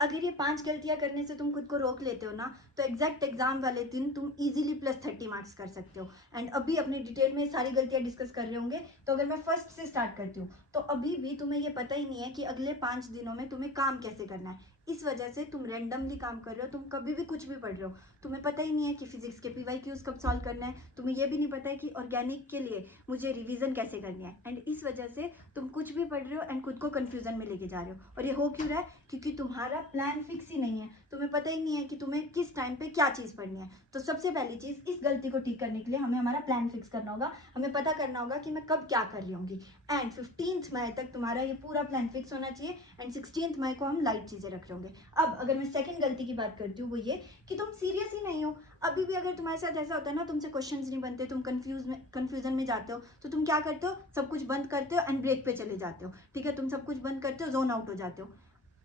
अगर ये 5 गलतियाँ करने से तुम खुद को रोक लेते हो ना, तो एग्जैक्ट एग्जाम वाले दिन तुम इजीली +30 मार्क्स कर सकते हो। एंड अभी अपने डिटेल में सारी गलतियाँ डिस्कस कर रहे होंगे, तो अगर मैं फर्स्ट से स्टार्ट करती हूँ, तो अभी भी तुम्हें ये पता ही नहीं है कि अगले 5 दिनों में तुम्हें काम कैसे करना है। इस वजह से तुम रैंडमली काम कर रहे हो, तुम कभी भी कुछ भी पढ़ रहे हो, तुम्हें पता ही नहीं है कि फिजिक्स के PYQs कब सॉल्व करना है, तुम्हें ये भी नहीं पता है कि ऑर्गेनिक के लिए मुझे रिवीजन कैसे करनी है। एंड इस वजह से तुम कुछ भी पढ़ रहे हो एंड खुद को कंफ्यूजन में लेके जा रहे हो। और ये हो क्यों रहा है? क्योंकि तुम्हारा प्लान फिक्स ही नहीं है, तुम्हें पता ही नहीं है कि तुम्हें किस टाइम पे क्या चीज़ पढ़नी है। तो सबसे पहली चीज़, इस गलती को ठीक करने के लिए हमें हमारा प्लान फिक्स करना होगा, हमें पता करना होगा कि मैं कब क्या कर रही होंगी। एंड 15 मई तक तुम्हारा ये पूरा प्लान फिक्स होना चाहिए, एंड 16 मई को हम लाइट चीज़ें रख रहे होंगे। अब अगर मैं सेकंड गलती की बात करती हूँ, वो ये कि तुम सीरियस ही नहीं हो। अभी भी अगर तुम्हारे साथ ऐसा होता है ना, तुमसे क्वेश्चंस नहीं बनते, तुम कंफ्यूजन में जाते हो, तो तुम क्या करते हो? सब कुछ बंद करते हो एंड ब्रेक पे चले जाते हो। ठीक है, तुम सब कुछ बंद करते हो, जोन आउट हो जाते हो।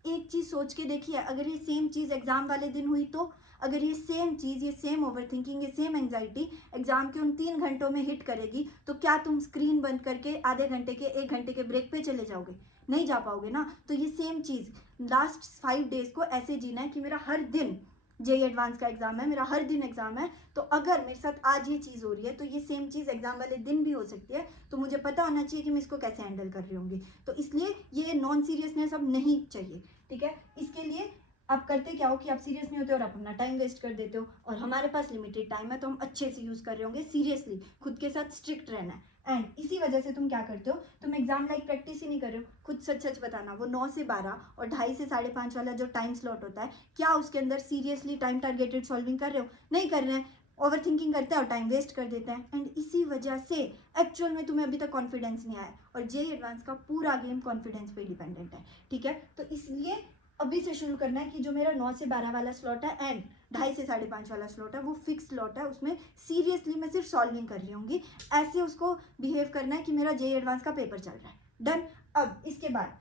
एक चीज सोच के देखिए, अगर ये सेम चीज एग्जाम वाले दिन हुई तो, अगर ये सेम चीज, ये सेम ओवर थिंकिंग, ये सेम एंग्जाइटी एग्जाम के उन 3 घंटों में हिट करेगी, तो क्या तुम स्क्रीन बंद करके आधे घंटे के 1 घंटे के ब्रेक पे चले जाओगे? नहीं जा पाओगे ना। तो ये सेम चीज लास्ट 5 डेज को ऐसे जीना है कि मेरा हर दिन जेई एडवांस का एग्जाम है, मेरा हर दिन एग्जाम है। तो अगर मेरे साथ आज ये चीज़ हो रही है, तो ये सेम चीज़ एग्जाम वाले दिन भी हो सकती है। तो मुझे पता होना चाहिए कि मैं इसको कैसे हैंडल कर रही होंगी। तो इसलिए ये नॉन सीरियसनेस अब नहीं चाहिए। ठीक है, इसके लिए आप करते क्या हो कि आप सीरियस नहीं होते और आप अपना टाइम वेस्ट कर देते हो, और हमारे पास लिमिटेड टाइम है, तो हम अच्छे से यूज़ कर रहे होंगे। सीरियसली खुद के साथ स्ट्रिक्ट रहना है। एंड इसी वजह से तुम क्या करते हो, तुम एग्जाम लाइक प्रैक्टिस ही नहीं कर रहे हो। खुद सच सच बताना, वो 9 से 12 और 2:30 से 5:30 वाला जो टाइम स्लॉट होता है, क्या उसके अंदर सीरियसली टाइम टारगेटेड सॉल्विंग कर रहे हो? नहीं कर रहे हैं, ओवर थिंकिंग करते हैं और टाइम वेस्ट कर देते हैं। एंड इसी वजह से एक्चुअल में तुम्हें अभी तक कॉन्फिडेंस नहीं आया, और जेई एडवांस का पूरा गेम कॉन्फिडेंस पे डिपेंडेंट है। ठीक है, तो इसलिए अभी से शुरू करना है कि जो मेरा 9 से 12 वाला स्लॉट है एंड 2:30 से 5:30 वाला स्लॉट है, वो फिक्स स्लॉट है, उसमें सीरियसली मैं सिर्फ सॉल्विंग कर रही होंगी। ऐसे उसको बिहेव करना है कि मेरा जेई एडवांस का पेपर चल रहा है। डन। अब इसके बाद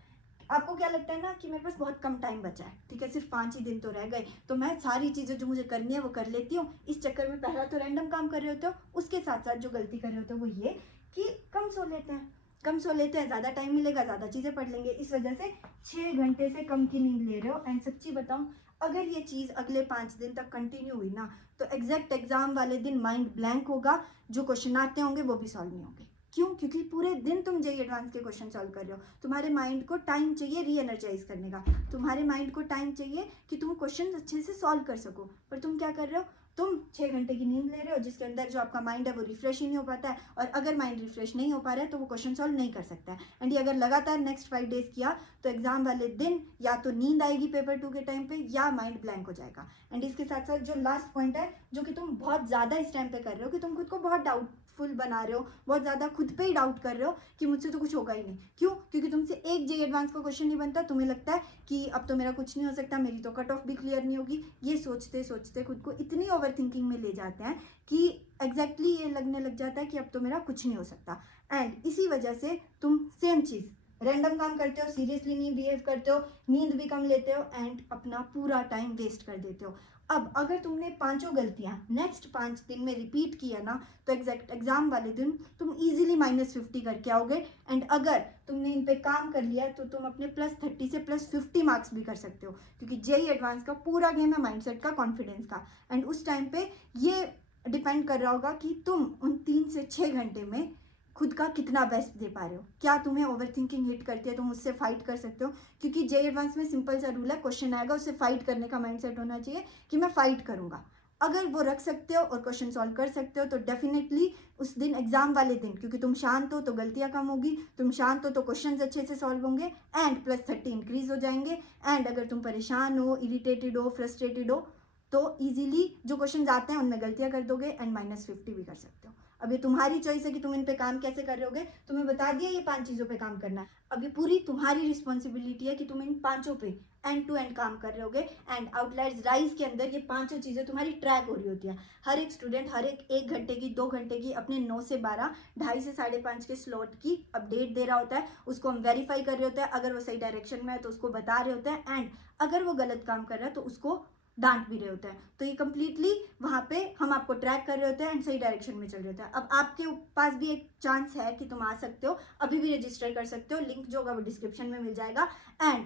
आपको क्या लगता है ना कि मेरे पास बहुत कम टाइम बचा है, ठीक है, सिर्फ 5 ही दिन तो रह गए, तो मैं सारी चीज़ें जो मुझे करनी है वो कर लेती हूँ। इस चक्कर में पहला तो रैंडम काम कर रहे होते हो, उसके साथ साथ जो गलती कर रहे होते हो वो ये कि कम सो लेते हैं। कम सो लेते हैं, ज़्यादा टाइम मिलेगा, ज़्यादा चीज़ें पढ़ लेंगे। इस वजह से 6 घंटे से कम की नींद ले रहे हो। एंड सच्ची बताऊँ, अगर ये चीज़ अगले 5 दिन तक कंटिन्यू हुई ना, तो एग्जैक्ट एग्जाम वाले दिन माइंड ब्लैंक होगा, जो क्वेश्चन आते होंगे वो भी सॉल्व नहीं होंगे। क्यों? क्योंकि पूरे दिन तुम जेई एडवांस के क्वेश्चन सॉल्व कर रहे हो। तुम्हारे माइंड को टाइम चाहिए री एनर्जाइज करने का, तुम्हारे माइंड को टाइम चाहिए कि तुम क्वेश्चन अच्छे से सॉल्व कर सको। पर तुम क्या कर रहे हो? तुम 6 घंटे की नींद ले रहे हो, जिसके अंदर जो आपका माइंड है वो रिफ्रेश ही नहीं हो पाता है, और अगर माइंड रिफ्रेश नहीं हो पा रहा है तो वो क्वेश्चन सॉल्व नहीं कर सकता है। एंड ये अगर लगातार नेक्स्ट 5 डेज किया, तो एग्जाम वाले दिन या तो नींद आएगी पेपर 2 के टाइम पे, या माइंड ब्लैंक हो जाएगा। एंड इसके साथ साथ जो लास्ट पॉइंट है, जो कि तुम बहुत ज़्यादा इस टाइम पे कर रहे हो, कि तुम खुद को बहुत डाउटफुल बना रहे हो, बहुत ज़्यादा खुद पे ही डाउट कर रहे हो कि मुझसे तो कुछ होगा ही नहीं। क्यों? क्योंकि तुमसे एक जेई एडवांस का क्वेश्चन नहीं बनता, तुम्हें लगता है कि अब तो मेरा कुछ नहीं हो सकता, मेरी तो कट ऑफ भी क्लियर नहीं होगी। ये सोचते सोचते खुद को इतनी ओवर थिंकिंग में ले जाते हैं कि एग्जैक्टली ये लगने लग जाता है कि अब तो मेरा कुछ नहीं हो सकता। एंड इसी वजह से तुम सेम चीज़ रैंडम काम करते हो, सीरियसली नहीं बिहेव करते हो, नींद भी कम लेते हो, एंड अपना पूरा टाइम वेस्ट कर देते हो। अब अगर तुमने पांचों गलतियां नेक्स्ट 5 दिन में रिपीट किया ना, तो एग्जैक्ट एग्जाम वाले दिन तुम इजीली -50 करके आओगे। एंड अगर तुमने इन पे काम कर लिया, तो तुम अपने +30 से +50 मार्क्स भी कर सकते हो, क्योंकि जेई एडवांस का पूरा गेम है माइंडसेट का, कॉन्फिडेंस का। एंड उस टाइम पे ये डिपेंड कर रहा होगा कि तुम उन 3 से 6 घंटे में खुद का कितना बेस्ट दे पा रहे हो। क्या तुम्हें ओवर थिंकिंग हिट करती है, तुम उससे फाइट कर सकते हो? क्योंकि जेई एडवांस में सिंपल सा रूल है, क्वेश्चन आएगा, उससे फाइट करने का माइंडसेट होना चाहिए कि मैं फाइट करूंगा। अगर वो रख सकते हो और क्वेश्चन सॉल्व कर सकते हो, तो डेफिनेटली उस दिन एग्जाम वाले दिन, क्योंकि तुम शांत हो तो गलतियां कम होगी, तुम शांत हो तो क्वेश्चन अच्छे से सॉल्व होंगे, एंड +30 इंक्रीज हो जाएंगे। एंड अगर तुम परेशान हो, इरिटेटेड हो, फ्रस्ट्रेटेड हो, तो इजीली जो क्वेश्चन आते हैं उनमें गलतियां कर दोगे, एंड -50 भी कर सकते हो। अब ये तुम्हारी चॉइस है कि तुम इन पे काम कैसे कर रहे होगे। तुम्हें बता दिया ये 5 चीज़ों पे काम करना है। अब ये पूरी तुम्हारी रिस्पॉन्सिबिलिटी है कि तुम इन 5 पे एंड टू एंड काम कर रहे होगे। एंड आउटलायर्स राइज के अंदर ये 5 चीज़ें तुम्हारी ट्रैक हो रही होती है। हर एक स्टूडेंट हर एक 1 घंटे की, 2 घंटे की, अपने 9 से 12, 2:30 से 5:30 के स्लॉट की अपडेट दे रहा होता है। उसको हम वेरीफाई कर रहे होते हैं, अगर वो सही डायरेक्शन में है तो उसको बता रहे होते हैं, एंड अगर वो गलत काम कर रहा है तो उसको डांट भी रहे होते हैं। तो ये कंप्लीटली वहाँ पे हम आपको ट्रैक कर रहे होते हैं एंड सही डायरेक्शन में चल रहे होते हैं। अब आपके पास भी एक चांस है कि तुम आ सकते हो, अभी भी रजिस्टर कर सकते हो, लिंक जो होगा वो डिस्क्रिप्शन में मिल जाएगा। एंड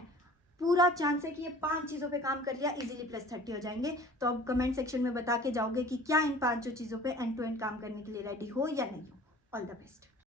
पूरा चांस है कि ये 5 चीज़ों पे काम कर लिया इजीली +30 हो जाएंगे। तो अब कमेंट सेक्शन में बता के जाओगे कि क्या इन 5 चीज़ों पे एंड टू एंड काम करने के लिए रेडी हो या नहीं हो। All the best.